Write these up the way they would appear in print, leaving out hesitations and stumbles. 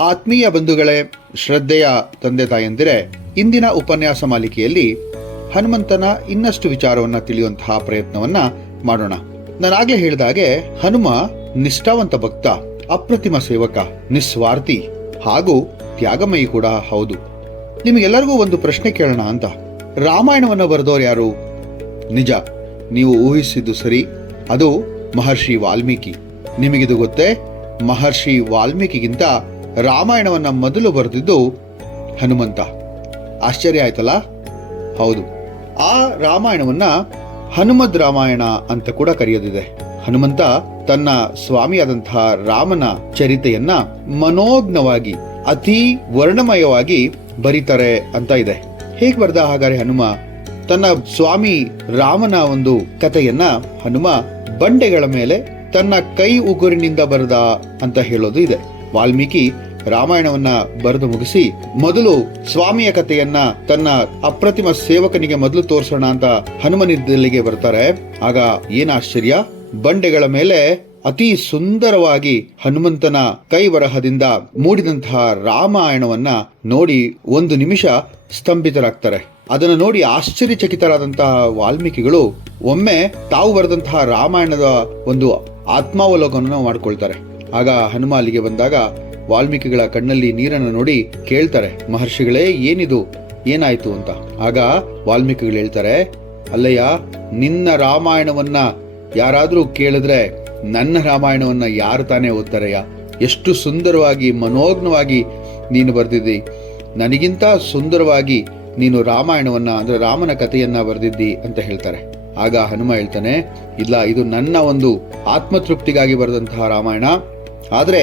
ಆತ್ಮೀಯ ಬಂಧುಗಳೇ, ಶ್ರದ್ಧೆಯ ತಂದೆ ತಾಯಂದಿರೆ, ಇಂದಿನ ಉಪನ್ಯಾಸ ಮಾಲಿಕೆಯಲ್ಲಿ ಹನುಮಂತನ ಇನ್ನಷ್ಟು ವಿಚಾರವನ್ನ ತಿಳಿಯುವಂತಹ ಪ್ರಯತ್ನವನ್ನ ಮಾಡೋಣ. ನಾನಾಗ್ಲೇ ಹೇಳಿದಾಗೆ ಹನುಮ ನಿಷ್ಠಾವಂತ ಭಕ್ತ, ಅಪ್ರತಿಮ ಸೇವಕ, ನಿಸ್ವಾರ್ಥಿ ಹಾಗೂ ತ್ಯಾಗಮಯಿ ಕೂಡ ಹೌದು. ನಿಮಗೆಲ್ಲರಿಗೂ ಒಂದು ಪ್ರಶ್ನೆ ಕೇಳೋಣ ಅಂತ. ರಾಮಾಯಣವನ್ನ ಬರೆದವರು ಯಾರು? ನಿಜ, ನೀವು ಊಹಿಸಿದ್ದು ಸರಿ, ಅದು ಮಹರ್ಷಿ ವಾಲ್ಮೀಕಿ. ನಿಮಗಿದು ಗೊತ್ತೇ? ಮಹರ್ಷಿ ವಾಲ್ಮೀಕಿಗಿಂತ ರಾಮಾಯಣವನ್ನ ಮೊದಲು ಬರೆದಿದ್ದು ಹನುಮಂತ. ಆಶ್ಚರ್ಯ ಆಯ್ತಲ್ಲ? ಹೌದು, ಆ ರಾಮಾಯಣವನ್ನ ಹನುಮದ್ ರಾಮಾಯಣ ಅಂತ ಕೂಡ ಕರೆಯೋದಿದೆ. ಹನುಮಂತ ತನ್ನ ಸ್ವಾಮಿಯಾದಂತಹ ರಾಮನ ಚರಿತೆಯನ್ನ ಮನೋಜ್ಞವಾಗಿ, ಅತಿ ವರ್ಣಮಯವಾಗಿ ಬರೀತಾರೆ ಅಂತ ಇದೆ. ಹೇಗೆ ಬರ್ದ ಹಾಗಾದ್ರೆ ಹನುಮ? ತನ್ನ ಸ್ವಾಮಿ ರಾಮನ ಒಂದು ಕಥೆಯನ್ನ ಹನುಮ ಬಂಡೆಗಳ ಮೇಲೆ ತನ್ನ ಕೈ ಉಗುರಿನಿಂದ ಬರೆದ ಅಂತ ಹೇಳೋದು ಇದೆ. ವಾಲ್ಮೀಕಿ ರಾಮಾಯಣವನ್ನ ಬರೆದು ಮುಗಿಸಿ ಮೊದಲು ಸ್ವಾಮಿಯ ಕಥೆಯನ್ನ ತನ್ನ ಅಪ್ರತಿಮ ಸೇವಕನಿಗೆ ಮೊದಲು ತೋರಿಸೋಣ ಅಂತ ಹನುಮನಿದ್ದಲ್ಲಿಗೆ ಬರ್ತಾರೆ. ಆಗ ಏನ್ ಆಶ್ಚರ್ಯ! ಬಂಡೆಗಳ ಮೇಲೆ ಅತಿ ಸುಂದರವಾಗಿ ಹನುಮಂತನ ಕೈ ಬರಹದಿಂದ ಮೂಡಿದಂತಹ ರಾಮಾಯಣವನ್ನ ನೋಡಿ ಒಂದು ನಿಮಿಷ ಸ್ತಂಭಿತರಾಗ್ತಾರೆ. ಅದನ್ನು ನೋಡಿ ಆಶ್ಚರ್ಯಚಕಿತರಾದಂತಹ ವಾಲ್ಮೀಕಿಗಳು ಒಮ್ಮೆ ತಾವು ಬರೆದಂತಹ ರಾಮಾಯಣದ ಒಂದು ಆತ್ಮಾವಲೋಕನ ಮಾಡ್ಕೊಳ್ತಾರೆ. ಆಗ ಹನುಮ ಅಲ್ಲಿಗೆ ಬಂದಾಗ ವಾಲ್ಮೀಕಿಗಳ ಕಣ್ಣಲ್ಲಿ ನೀರನ್ನು ನೋಡಿ ಕೇಳ್ತಾರೆ, ಮಹರ್ಷಿಗಳೇ, ಏನಿದು, ಏನಾಯ್ತು ಅಂತ. ಆಗ ವಾಲ್ಮೀಕಿಗಳು ಹೇಳ್ತಾರೆ, ಅಲ್ಲಯ್ಯ, ನಿನ್ನ ರಾಮಾಯಣವನ್ನ ಯಾರಾದ್ರೂ ಕೇಳಿದ್ರೆ ನನ್ನ ರಾಮಾಯಣವನ್ನ ಯಾರು ತಾನೇ ಓದ್ತಾರಯ್ಯ? ಎಷ್ಟು ಸುಂದರವಾಗಿ, ಮನೋಜ್ಞವಾಗಿ ನೀನು ಬರೆದಿದ್ದಿ. ನನಗಿಂತ ಸುಂದರವಾಗಿ ನೀನು ರಾಮಾಯಣವನ್ನ, ಅಂದ್ರೆ ರಾಮನ ಕಥೆಯನ್ನ ಬರೆದಿದ್ದಿ ಅಂತ ಹೇಳ್ತಾರೆ. ಆಗ ಹನುಮ ಹೇಳ್ತಾನೆ, ಇಲ್ಲ, ಇದು ನನ್ನ ಒಂದು ಆತ್ಮತೃಪ್ತಿಗಾಗಿ ಬರೆದಂತಹ ರಾಮಾಯಣ. ಆದ್ರೆ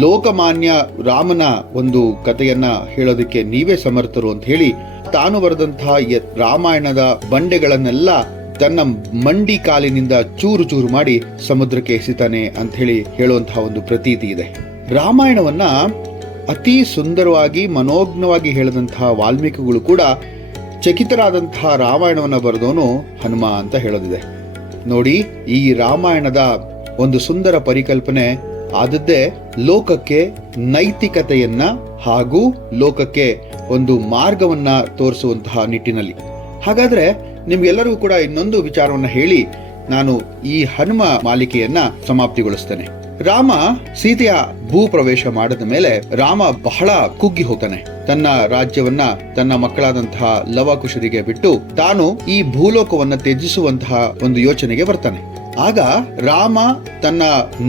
ಲೋಕಮಾನ್ಯ ರಾಮನ ಒಂದು ಕಥೆಯನ್ನ ಹೇಳೋದಕ್ಕೆ ನೀವೇ ಸಮರ್ಥರು ಅಂತ ಹೇಳಿ ತಾನು ಬರೆದಂತಹ ರಾಮಾಯಣದ ಬಂಡೆಗಳನ್ನೆಲ್ಲ ತನ್ನ ಮಂಡಿ ಕಾಲಿನಿಂದ ಚೂರು ಚೂರು ಮಾಡಿ ಸಮುದ್ರಕ್ಕೆ ಎಸಿತಾನೆ ಅಂತ ಹೇಳಿ ಹೇಳುವಂತಹ ಒಂದು ಪ್ರತೀತಿ ಇದೆ. ರಾಮಾಯಣವನ್ನ ಅತಿ ಸುಂದರವಾಗಿ, ಮನೋಜ್ಞವಾಗಿ ಹೇಳಿದಂತಹ ವಾಲ್ಮೀಕಿಗಳು ಕೂಡ ಚಕಿತರಾದಂತಹ ರಾಮಾಯಣವನ್ನ ಬರೆದವನು ಹನುಮ ಅಂತ ಹೇಳೋದಿದೆ. ನೋಡಿ, ಈ ರಾಮಾಯಣದ ಒಂದು ಸುಂದರ ಪರಿಕಲ್ಪನೆ ಆದದ್ದೇ ಲೋಕಕ್ಕೆ ನೈತಿಕತೆಯನ್ನ ಹಾಗೂ ಲೋಕಕ್ಕೆ ಒಂದು ಮಾರ್ಗವನ್ನ ತೋರಿಸುವಂತಹ ನಿಟ್ಟಿನಲ್ಲಿ. ಹಾಗಾದ್ರೆ ನಿಮ್ಗೆಲ್ಲರಿಗೂ ಕೂಡ ಇನ್ನೊಂದು ವಿಚಾರವನ್ನ ಹೇಳಿ ನಾನು ಈ ಹನುಮ ಮಾಲಿಕೆಯನ್ನ ಸಮಾಪ್ತಿಗೊಳಿಸ್ತೇನೆ. ರಾಮ ಸೀತೆಯ ಭೂ ಪ್ರವೇಶ ಮಾಡಿದ ಮೇಲೆ ರಾಮ ಬಹಳ ಕುಗ್ಗಿ ಹೋಗ್ತಾನೆ. ತನ್ನ ರಾಜ್ಯವನ್ನ ತನ್ನ ಮಕ್ಕಳಾದಂತಹ ಲವಕುಶರಿಗೆ ಬಿಟ್ಟು ತಾನು ಈ ಭೂಲೋಕವನ್ನ ತ್ಯಜಿಸುವಂತಹ ಒಂದು ಯೋಚನೆಗೆ ಬರ್ತಾನೆ. ಆಗ ರಾಮ ತನ್ನ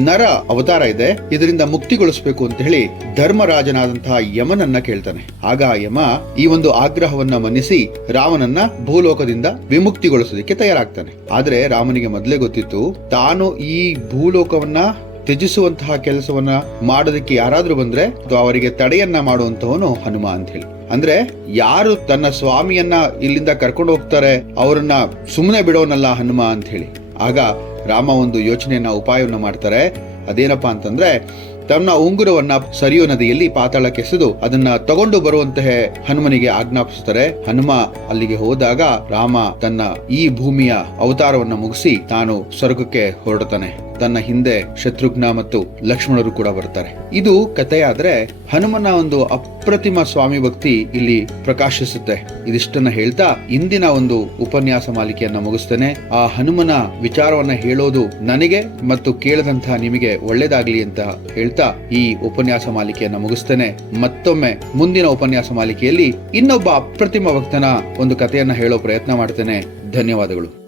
ನರ ಅವತಾರ ಇದೆ, ಇದರಿಂದ ಮುಕ್ತಿಗೊಳಿಸಬೇಕು ಅಂತ ಹೇಳಿ ಧರ್ಮರಾಜನಾದಂತಹ ಯಮನನ್ನ ಕೇಳ್ತಾನೆ. ಆಗ ಯಮ ಈ ಒಂದು ಆಗ್ರಹವನ್ನ ಮನ್ನಿಸಿ ರಾಮನನ್ನ ಭೂಲೋಕದಿಂದ ವಿಮುಕ್ತಿಗೊಳಿಸೋದಕ್ಕೆ ತಯಾರಾಗ್ತಾನೆ. ಆದ್ರೆ ರಾಮನಿಗೆ ಮೊದಲೇ ಗೊತ್ತಿತ್ತು, ತಾನು ಈ ಭೂಲೋಕವನ್ನ ತ್ಯಜಿಸುವಂತಹ ಕೆಲಸವನ್ನ ಮಾಡೋದಕ್ಕೆ ಯಾರಾದ್ರೂ ಬಂದ್ರೆ ಅವರಿಗೆ ತಡೆಯನ್ನ ಮಾಡುವಂತವನು ಹನುಮ ಅಂತ ಹೇಳಿ. ಅಂದ್ರೆ ಯಾರು ತನ್ನ ಸ್ವಾಮಿಯನ್ನ ಇಲ್ಲಿಂದ ಕರ್ಕೊಂಡು ಹೋಗ್ತಾರೆ ಅವರನ್ನ ಸುಮ್ಮನೆ ಬಿಡೋನಲ್ಲ ಹನುಮ ಅಂತ ಹೇಳಿ. ಆಗ ರಾಮ ಒಂದು ಯೋಚನೆಯನ್ನ, ಉಪಾಯವನ್ನ ಮಾಡ್ತಾರೆ. ಅದೇನಪ್ಪಾ ಅಂತಂದ್ರೆ, ತನ್ನ ಉಂಗುರವನ್ನ ಸರಿಯೋ ನದಿಯಲ್ಲಿ ಪಾತಾಳಕ್ಕೆ ಎಸೆದು ಅದನ್ನ ತಗೊಂಡು ಬರುವಂತಹ ಹನುಮನಿಗೆ ಆಜ್ಞಾಪಿಸುತ್ತಾರೆ. ಹನುಮ ಅಲ್ಲಿಗೆ ಹೋದಾಗ ರಾಮ ತನ್ನ ಈ ಭೂಮಿಯ ಅವತಾರವನ್ನ ಮುಗಿಸಿ ತಾನು ಸ್ವರ್ಗಕ್ಕೆ ಹೊರಡುತ್ತಾನೆ. ತನ್ನ ಹಿಂದೆ ಶತ್ರುಘ್ನ ಮತ್ತು ಲಕ್ಷ್ಮಣರು ಕೂಡ ಬರ್ತಾರೆ. ಇದು ಕಥೆಯಾದ್ರೆ ಹನುಮನ ಒಂದು ಅಪ್ರತಿಮ ಸ್ವಾಮಿ ಭಕ್ತಿ ಇಲ್ಲಿ ಪ್ರಕಾಶಿಸುತ್ತೆ. ಇದಿಷ್ಟನ್ನ ಹೇಳ್ತಾ ಇಂದಿನ ಒಂದು ಉಪನ್ಯಾಸ ಮಾಲಿಕೆಯನ್ನ ಮುಗಿಸ್ತೇನೆ. ಆ ಹನುಮನ ವಿಚಾರವನ್ನ ಹೇಳೋದು ನನಗೆ ಮತ್ತು ಕೇಳದಂತಹ ನಿಮಗೆ ಒಳ್ಳೇದಾಗ್ಲಿ ಅಂತ ಹೇಳ್ತಾ ಈ ಉಪನ್ಯಾಸ ಮಾಲಿಕೆಯನ್ನ ಮುಗಿಸ್ತೇನೆ. ಮತ್ತೊಮ್ಮೆ ಮುಂದಿನ ಉಪನ್ಯಾಸ ಮಾಲಿಕೆಯಲ್ಲಿ ಇನ್ನೊಬ್ಬ ಅಪ್ರತಿಮ ಭಕ್ತನ ಒಂದು ಕಥೆಯನ್ನ ಹೇಳೋ ಪ್ರಯತ್ನ ಮಾಡ್ತೇನೆ. ಧನ್ಯವಾದಗಳು.